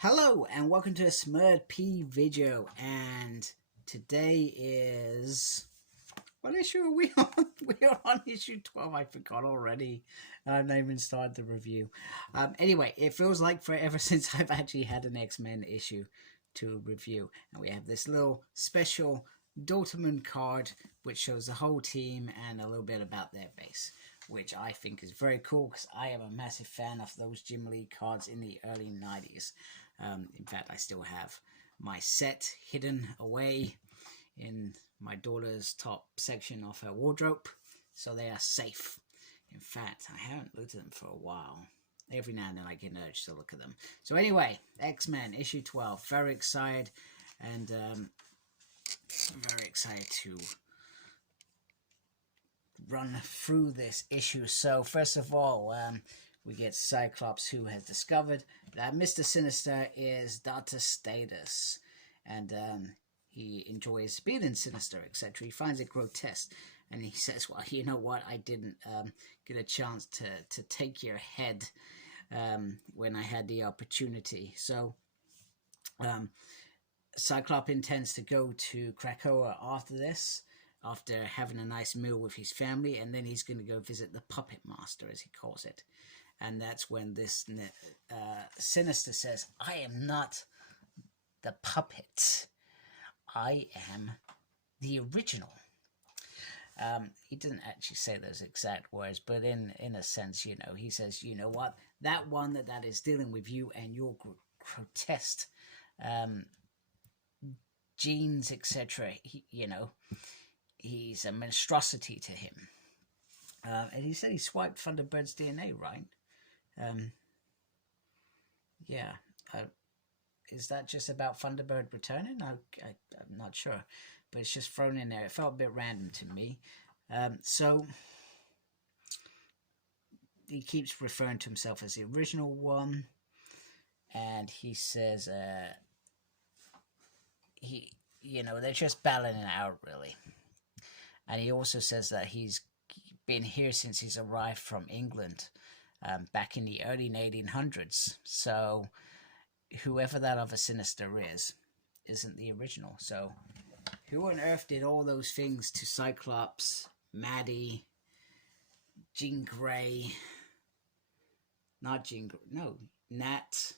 Hello and welcome to a Smurd P video, and today is what issue are we on? We are on issue 12. I forgot already. I've not even started the review. Anyway, it feels like forever since I've actually had an X-Men issue to review, and we have this little special Dortmund card which shows the whole team and a little bit about their base, which I think is very cool because I am a massive fan of those Jim Lee cards in the early 90s. In fact, I still have my set hidden away in my daughter's top section of her wardrobe, so they are safe. In fact, I haven't looked at them for a while. Every now and then I get an urge to look at them. So anyway, X-Men issue 12. Very excited, and very excited to run through this issue. So first of all, we get Cyclops, who has discovered that Mr. Sinister is Dr. Status, and he enjoys being sinister, etc. He finds it grotesque, and he says, well, you know what, I didn't get a chance to take your head when I had the opportunity. So Cyclops intends to go to Krakoa after this, after having a nice meal with his family, and then he's going to go visit the Puppet Master, as he calls it. And that's when this Sinister says, I am not the puppet. I am the original. He didn't actually say those exact words, but in a sense, you know, he says, you know what, that one that is dealing with you and your grotesque genes, etc., you know, he's a monstrosity to him. And he said he swiped Thunderbird's DNA, right? Yeah. Is that just about Thunderbird returning? I'm not sure, but it's just thrown in there. It felt a bit random to me. So he keeps referring to himself as the original one, and he says they're just battling it out, really. And he also says that he's been here since he's arrived from England back in the early 1800s. So whoever that other Sinister isn't the original. So who on earth did all those things to Cyclops, Maddie, Jean Grey? Not Jean Grey, no, Nat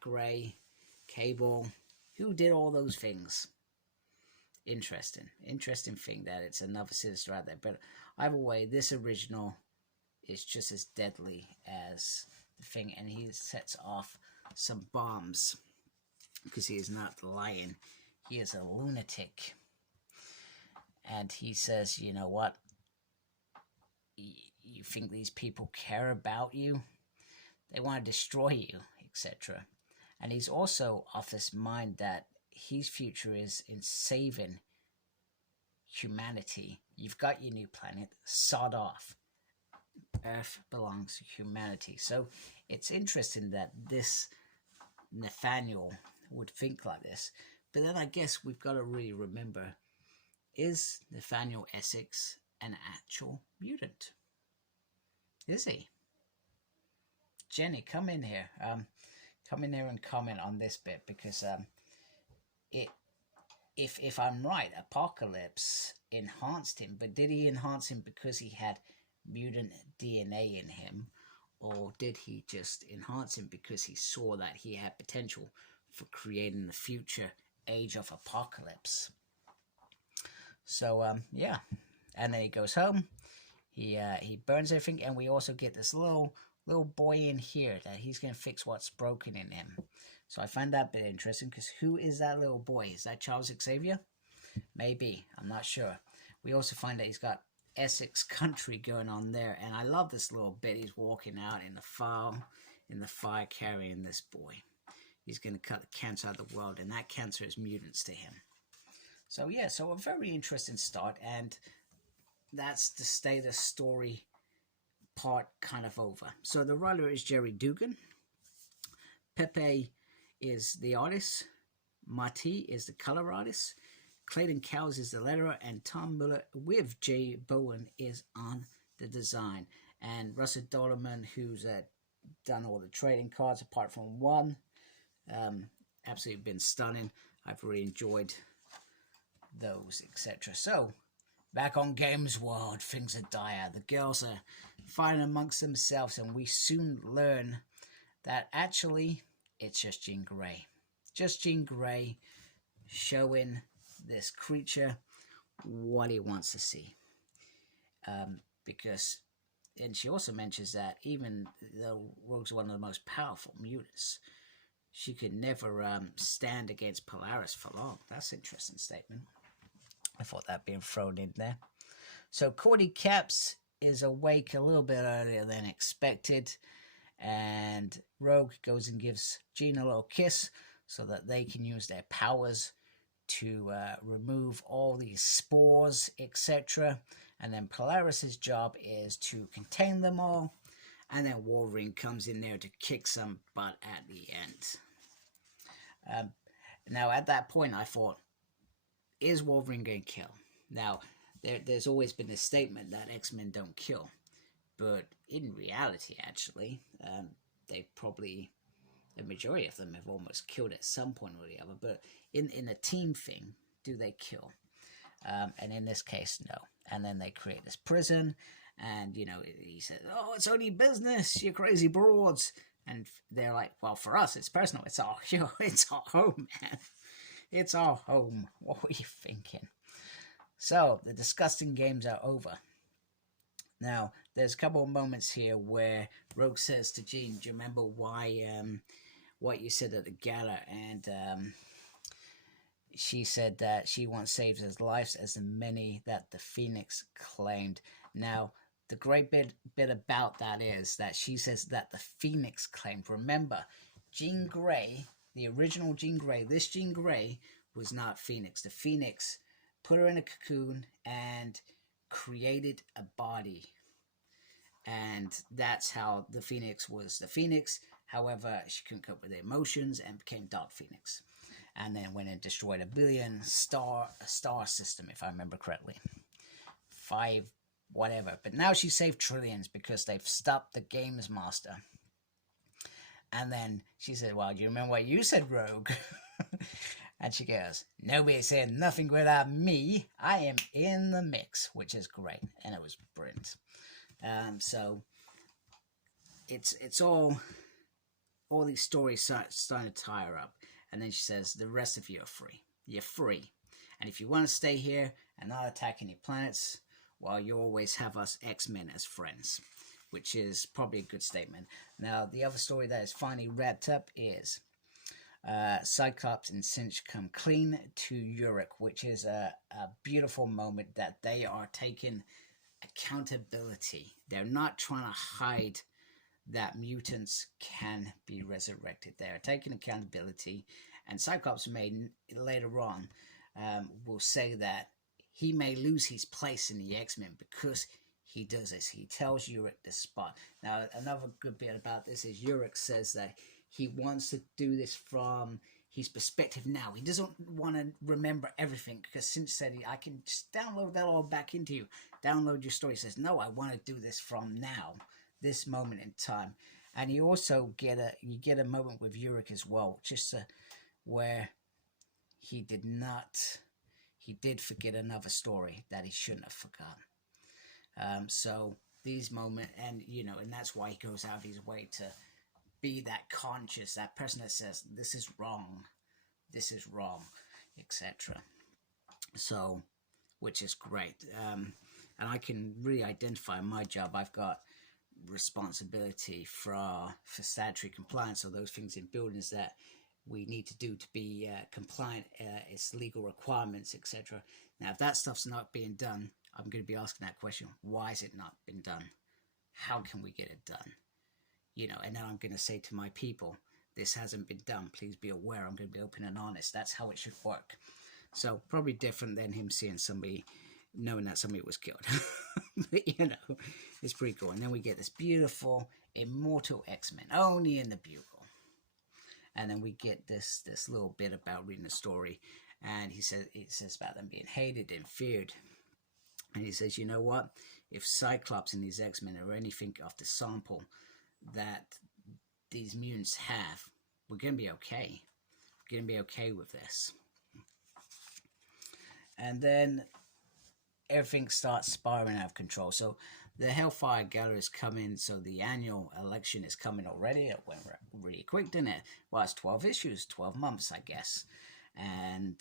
Grey, Cable. Who did all those things? Interesting thing that it's another Sinister out there. But either way, this original is just as deadly as the thing, and he sets off some bombs because he is not lying. He is a lunatic, and he says, you know what, you think these people care about you? They want to destroy you, etc. And he's also of this mind that his future is in saving humanity. You've got your new planet, sod off. Earth belongs to humanity. So it's interesting that this Nathaniel would think like this. But then I guess we've got to really remember, is Nathaniel Essex an actual mutant? Is he? Jenny, come in here. Come in here and comment on this bit, because if I'm right, Apocalypse enhanced him, but did he enhance him because he had mutant DNA in him, or did he just enhance him because he saw that he had potential for creating the future age of Apocalypse? So yeah, and then he goes home. He burns everything, and we also get this little boy in here that he's gonna fix what's broken in him. So I find that a bit interesting, because who is that little boy? Is that Charles Xavier? Maybe, I'm not sure. We also find that he's got Essex country going on there, and I love this little bit. He's walking out in the fire carrying this boy. He's going to cut the cancer out of the world, and that cancer is mutants to him. So yeah, so a very interesting start, and that's the Status story part kind of over. So the writer is Gerry Duggan. Pepe is the artist. Marty is the color artist. Clayton Cowles is the letterer, and Tom Muller with Jay Bowen is on the design. And Russell Dollerman, who's done all the trading cards apart from one, Absolutely been stunning. I've really enjoyed those, etc. So, back on Games World, things are dire. The girls are fighting amongst themselves, and we soon learn that actually it's just Jean Grey. Just Jean Grey showing this creature what he wants to see. Because, and she also mentions that even though Rogue's one of the most powerful mutants, she could never stand against Polaris for long. That's an interesting statement. I thought that being thrown in there. So Cordy Caps is awake a little bit earlier than expected, and Rogue goes and gives Jean a little kiss so that they can use their powers to remove all these spores, etc. And then Polaris's job is to contain them all, and then Wolverine comes in there to kick some butt at the end. Now, at that point, I thought, is Wolverine going to kill? Now, there's always been this statement that X-Men don't kill, but in reality, actually, they probably, the majority of them have almost killed at some point or the other. But in a team thing, do they kill? And in this case, no. And then they create this prison, and he says, "Oh, it's only business, you crazy broads." And they're like, "Well, for us, it's personal. It's our home, man. It's our home. What were you thinking?" So the disgusting games are over. Now, there's a couple of moments here where Rogue says to Jean, "Do you remember what you said at the gala?" And she said that she once saved his life as the many that the Phoenix claimed. Now, the great bit about that is that she says that the Phoenix claimed. Remember, Jean Grey, the original Jean Grey, this Jean Grey was not Phoenix. The Phoenix put her in a cocoon and created a body. And that's how the Phoenix was the Phoenix. However, she couldn't cope with the emotions and became Dark Phoenix. And then went and destroyed a billion star system, if I remember correctly. 5, whatever. But now she saved trillions because they've stopped the Games Master. And then she said, "Well, do you remember what you said, Rogue?" And she goes, "Nobody said nothing without me. I am in the mix," which is great. And it was brilliant. So it's all these stories starting to tie her up. And then she says, "The rest of you are free. You're free. And if you want to stay here and not attack any planets, well, you always have us X-Men as friends," which is probably a good statement. Now, the other story that is finally wrapped up is Cyclops and Cinch come clean to Urich, which is a beautiful moment that they are taking accountability. They're not trying to hide that mutants can be resurrected. They are taking accountability, and Cyclops may later on will say that he may lose his place in the X-Men because he does this. He tells Urich the spot. Now, another good bit about this is Urich says that he wants to do this from his perspective now. He doesn't want to remember everything because Cinch said, "I can just download that all back into you. Download your story." He says, "No, I want to do this from now, this moment in time." And you also get a moment with Urich as well, just where he did forget another story that he shouldn't have forgotten. So these moments, and that's why he goes out of his way to be that conscious, that person that says, this is wrong, etc. So, which is great. And I can really identify my job. I've got responsibility for statutory compliance, or those things in buildings that we need to do to be compliant, its legal requirements, etc. Now, if that stuff's not being done, I'm going to be asking that question: why has it not been done? How can we get it done? And then I'm going to say to my people, this hasn't been done. Please be aware. I'm going to be open and honest. That's how it should work. So probably different than him seeing somebody, knowing that somebody was killed. But, it's pretty cool. And then we get this beautiful, immortal X-Men, only in the Bugle. And then we get this little bit about reading the story. And it says about them being hated and feared. And he says, you know what? If Cyclops and these X-Men are anything of the sample that these mutants have, we're gonna be okay. We're gonna be okay with this. And then everything starts spiraling out of control. So the Hellfire Gala is coming. So the annual election is coming already. It went really quick, didn't it? Well, it's 12 issues, 12 months, I guess. And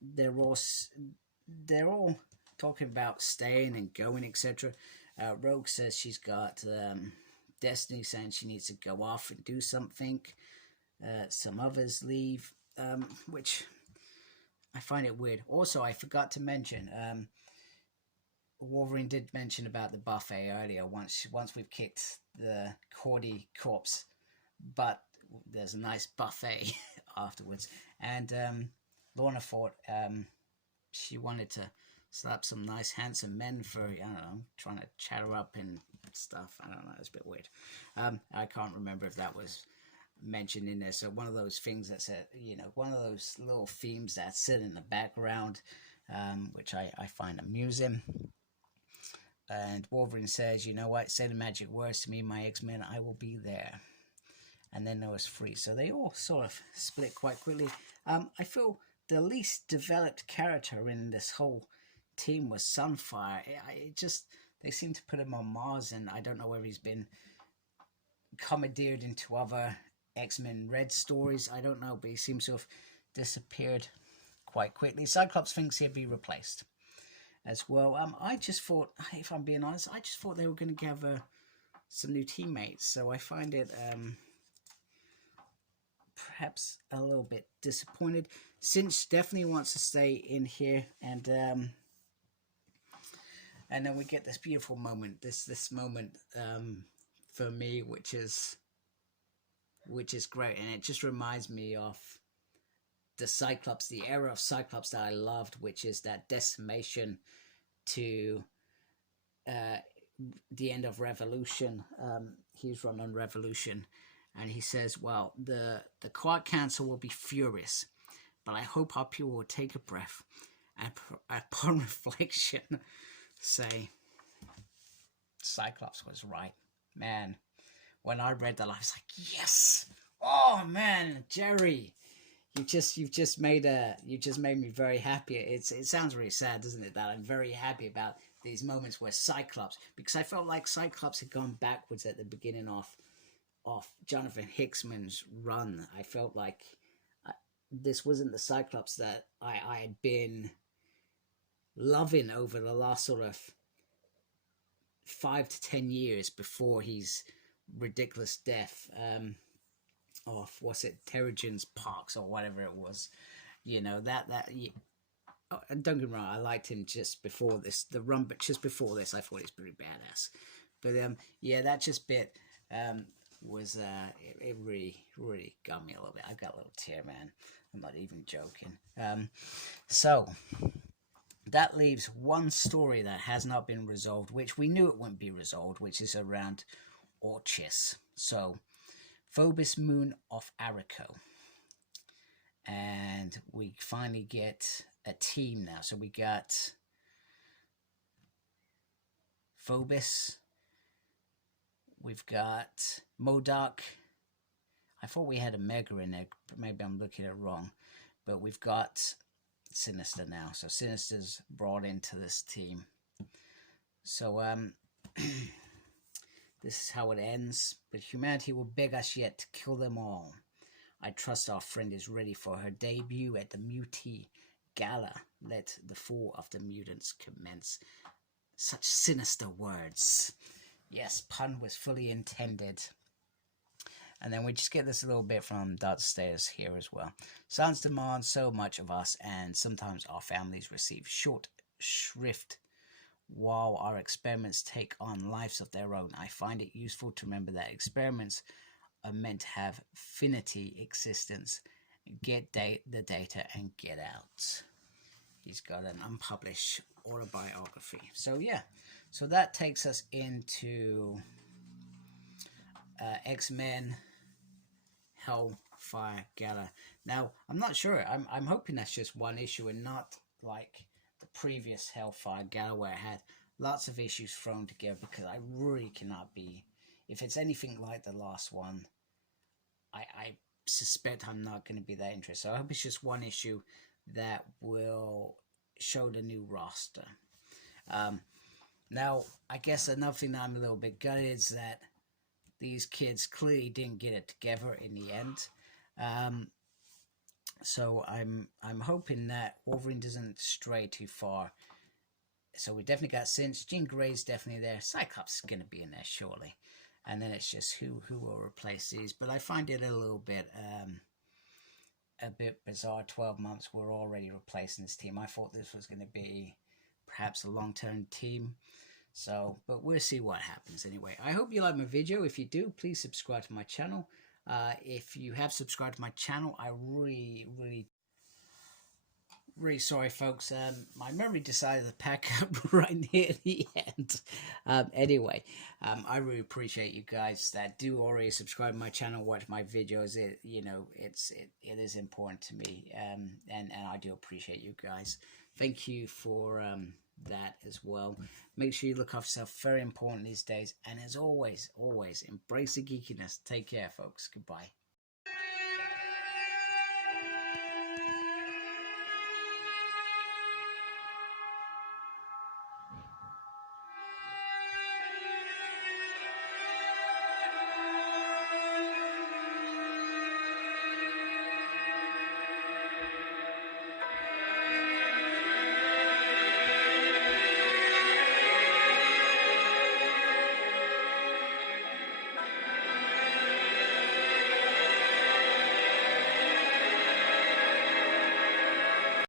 they're all talking about staying and going, etc. Rogue says she's got Destiny saying she needs to go off and do something. Some others leave, which I find it weird. Also, I forgot to mention, Wolverine did mention about the buffet earlier. Once we've kicked the Cordy corpse, but there's a nice buffet afterwards. And Lorna thought she wanted to slap some nice handsome men for, I don't know, trying to chat her up and stuff. I don't know, it's a bit weird. I can't remember if that was mentioned in there. So one of those things that's one of those little themes that sit in the background, which I find amusing. And Wolverine says, you know what, say the magic words to me, my X-Men, I will be there. And then there was 3. So they all sort of split quite quickly. I feel the least developed character in this whole team was Sunfire. They seem to put him on Mars, and I don't know whether he's been commandeered into other X-Men Red stories. I don't know, but he seems to have disappeared quite quickly. Cyclops thinks he'll be replaced as well. I just thought, if I'm being honest, I just thought they were going to gather some new teammates. So I find it perhaps a little bit disappointed. Cinch definitely wants to stay in here, and then we get this beautiful moment. This moment for me, which is great, and it just reminds me of the Cyclops, the era of Cyclops that I loved, which is that decimation to the end of Revolution. He's run on Revolution, and he says, well, the Quiet Council will be furious, but I hope our people will take a breath and upon reflection say, Cyclops was right. Man, when I read that, I was like, yes! Oh man, Gerry, you've just made me very happy. It sounds really sad, doesn't it, that I'm very happy about these moments where Cyclops, because I felt like Cyclops had gone backwards at the beginning of Jonathan Hickman's run. I felt like this wasn't the Cyclops that I had been loving over the last sort of 5 to 10 years before his ridiculous death of, what's it, Terrigen's Parks or whatever it was. Don't get me wrong, I liked him just before this, the run, but just before this I thought he's pretty badass. But yeah, that just bit was it really got me a little bit. I got a little tear, man. I'm not even joking. So that leaves one story that has not been resolved, which we knew it wouldn't be resolved, which is around Orchis. So Phobos Moon of Arico. And we finally get a team now. So we got Phobos. We've got MODOK. I thought we had a Mega in there. Maybe I'm looking at it wrong. But we've got Sinister now. So Sinister's brought into this team. So this is how it ends. But humanity will beg us yet to kill them all. I trust our friend is ready for her debut at the Muti Gala. Let the fall of the mutants commence. Such sinister words. Yes, pun was fully intended. And then we just get this a little bit from Dot Stairs here as well. Science demands so much of us, and sometimes our families receive short shrift while our experiments take on lives of their own. I find it useful to remember that experiments are meant to have finity existence. Get the data and get out. He's got an unpublished autobiography. So yeah, so that takes us into X-Men Hellfire Gala. Now, I'm not sure. I'm hoping that's just one issue and not like the previous Hellfire Gala where it had lots of issues thrown together, because I really cannot be, if it's anything like the last one, I suspect I'm not going to be that interested. So I hope it's just one issue that will show the new roster. Now, I guess another thing that I'm a little bit gutted is that these kids clearly didn't get it together in the end. So I'm hoping that Wolverine doesn't stray too far. So we definitely got Cinch. Jean Grey's definitely there. Cyclops is going to be in there surely. And then it's just who will replace these. But I find it a bit bizarre. 12 months, we're already replacing this team. I thought this was going to be perhaps a long-term team. So, but we'll see what happens anyway. I hope you like my video. If you do, please subscribe to my channel. If you have subscribed to my channel, I really sorry, folks. My memory decided to pack up right near the end. Anyway, I really appreciate you guys that do already subscribe to my channel, watch my videos. It is important to me, and I do appreciate you guys. Thank you for that as well. Make sure you look after yourself. Very important these days. And as always, embrace the geekiness. Take care, folks. Goodbye.